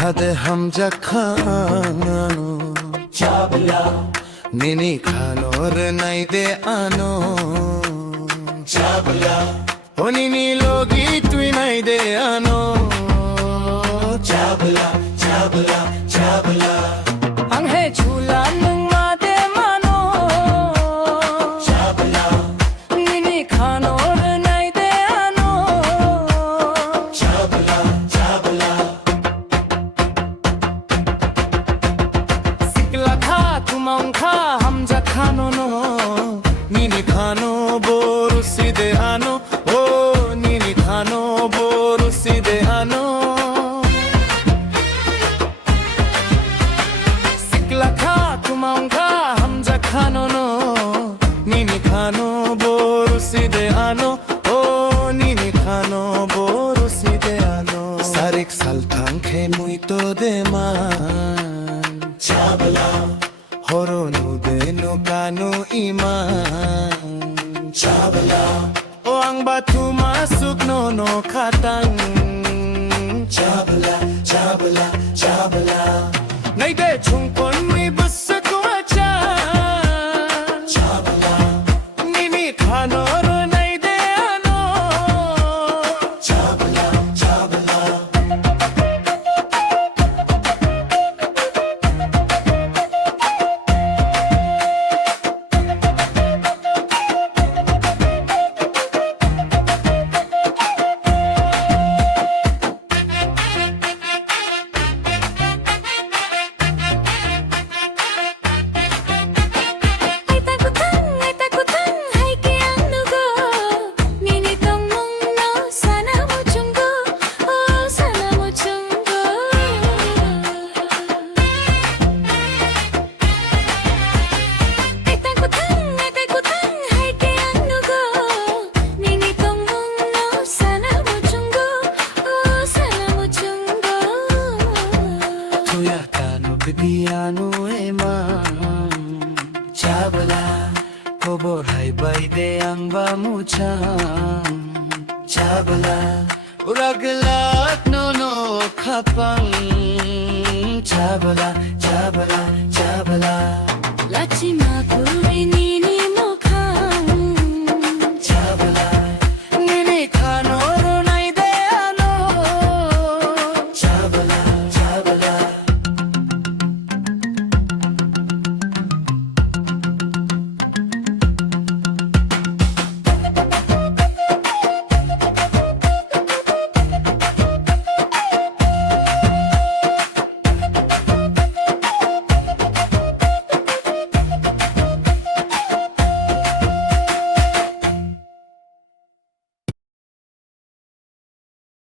hade ham jakhano chabla nini khanor nai de ano chabla o nini logi tui nai de ano chabla chabla chabla ang he chula nung ma de mano chabla nini khanor nai de ano chabla chabla sikla kha tumang kha ham ja khano no nini khano boru side ano o nini khano boru side ano sikla kha tumang kha ham ja khano no nini khano boru side ano o nini khano boru side ano sarik salthang khe muito de man chabla horonu de no kanu iman chabla o ang batu masuk no khatang chabla chabla chabla nai de chungpon mi busak wacha chabla nini khanor nai de ano chabla chabla ai takutang hai ke ang nugo nini tong mong no sana mo chunggo oh sana mo chunggo ai takutang hai ke ang nugo nini tong mong no sana mo chunggo oh sana mo chunggo tuya kanu bibianu eman chabla kobor hai bai de ang ba muchang chabla uraglat no khapang chabla chabla chabla Lachima ko